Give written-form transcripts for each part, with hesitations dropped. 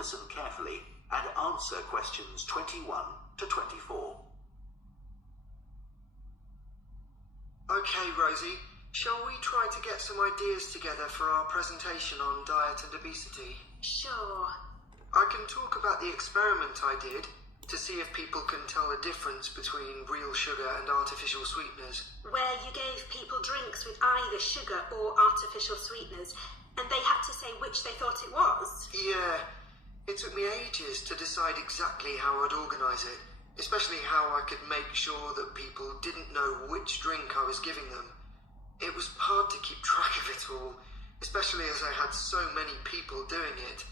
listen carefully and answer questions 21 to 24. Okay, Rosie, shall we try to get some ideas together for our presentation on diet and obesity? Sure. I can talk about the experiment I did to see if people can tell the difference between real sugar and artificial sweeteners. Where you gave people drinks with either sugar or artificial sweeteners, and they had to say which they thought it was? Yeah, it took me ages to decide exactly how I'd organise it, especially how I could make sure that people didn't know which drink I was giving them. It was hard to keep track of it all, especially as I had so many people doing it.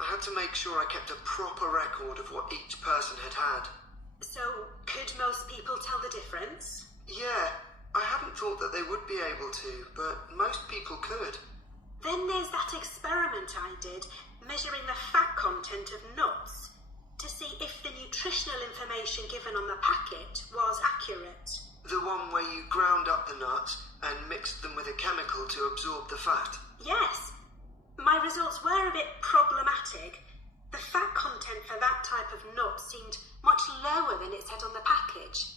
I had to make sure I kept a proper record of what each person had had. So, could most people tell the difference? Yeah, I hadn't thought that they would be able to, but most people could. Then there's that experiment I did, measuring the fat content of nuts, to see if the nutritional information given on the packet was accurate. The one where you ground up the nuts and mixed them with a chemical to absorb the fat? Yes. My results were a bit problematic. The fat content for that type of nut seemed much lower than it said on the package.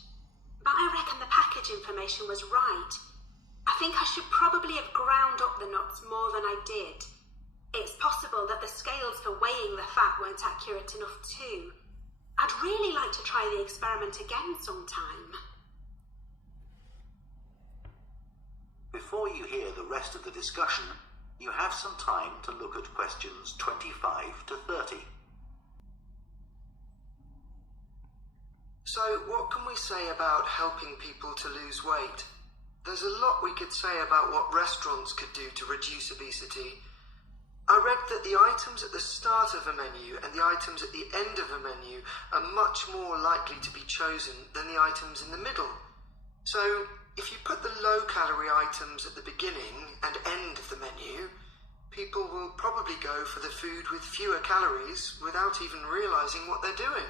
But I reckon the package information was right. I think I should probably have ground up the nuts more than I did. It's possible that the scales for weighing the fat weren't accurate enough too. I'd really like to try the experiment again sometime. Before you hear the rest of the discussion, you have some time to look at questions 25 to 30. So, what can we say about helping people to lose weight? There's a lot we could say about what restaurants could do to reduce obesity. I read that the items at the start of a menu and the items at the end of a menu are much more likely to be chosen than the items in the middle. So, if you put the low-calorie items at the beginning and end of the menu, people will probably go for the food with fewer calories without even realising what they're doing.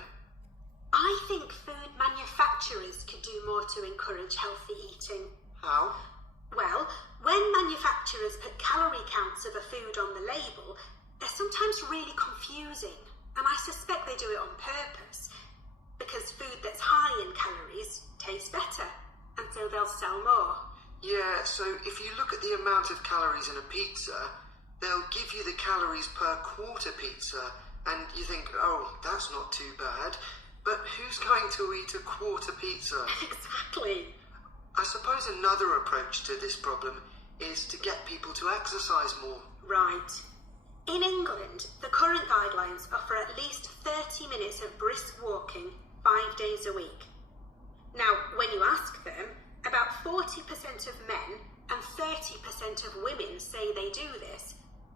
I think food manufacturers could do more to encourage healthy eating. How? Well, when manufacturers put calorie counts of a food on the label, they're sometimes really confusing, and I suspect they do it on purpose, because food that's high in calories tastes better, and so they'll sell more. Yeah, so if you look at the amount of calories in a pizza, they'll give you the calories per quarter pizza, and you think, oh, that's not too bad. But who's going to eat a quarter pizza? Exactly. I suppose another approach to this problem is to get people to exercise more. Right. In England, the current guidelines offer at least 30 minutes of brisk walking 5 days a week. Now, when you ask them, about 40% of men and 30% of women say they do this.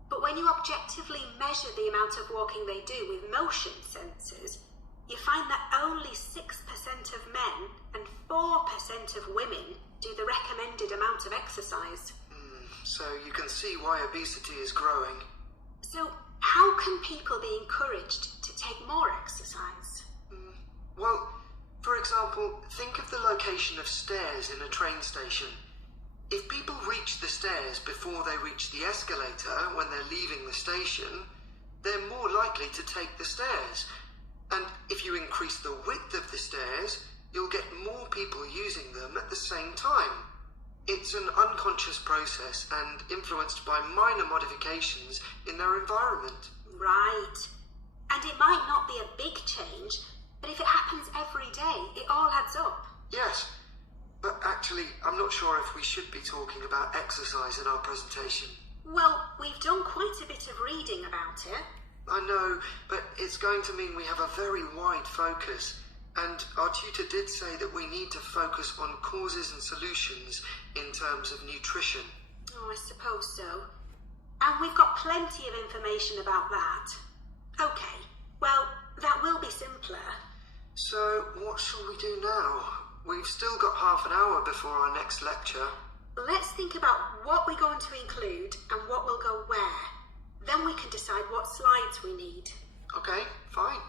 But when you objectively measure the amount of walking they do with motion sensors, you find that only 6% of men and 4% of women do the recommended amount of exercise. So you can see why obesity is growing. So how can people be encouraged to take more exercise? Well, for example, think of the location of stairs in a train station. If people reach the stairs before they reach the escalator when they're leaving the station, they're more likely to take the stairs. And if you increase the width of the stairs, you'll get more people using them at the same time. It's an unconscious process and influenced by minor modifications in their environment. Right. And it might not be a big change, but if it happens every day, it all adds up. Yes, but actually, I'm not sure if we should be talking about exercise in our presentation. Well, we've done quite a bit of reading about it. I know, but it's going to mean we have a very wide focus. And our tutor did say that we need to focus on causes and solutions in terms of nutrition. Oh, I suppose so. And we've got plenty of information about that. Okay, well, that will be simpler. So, what shall we do now? We've still got half an hour before our next lecture. Let's think about what we're going to include and what will go where. Then we can decide what slides we need. Okay, fine.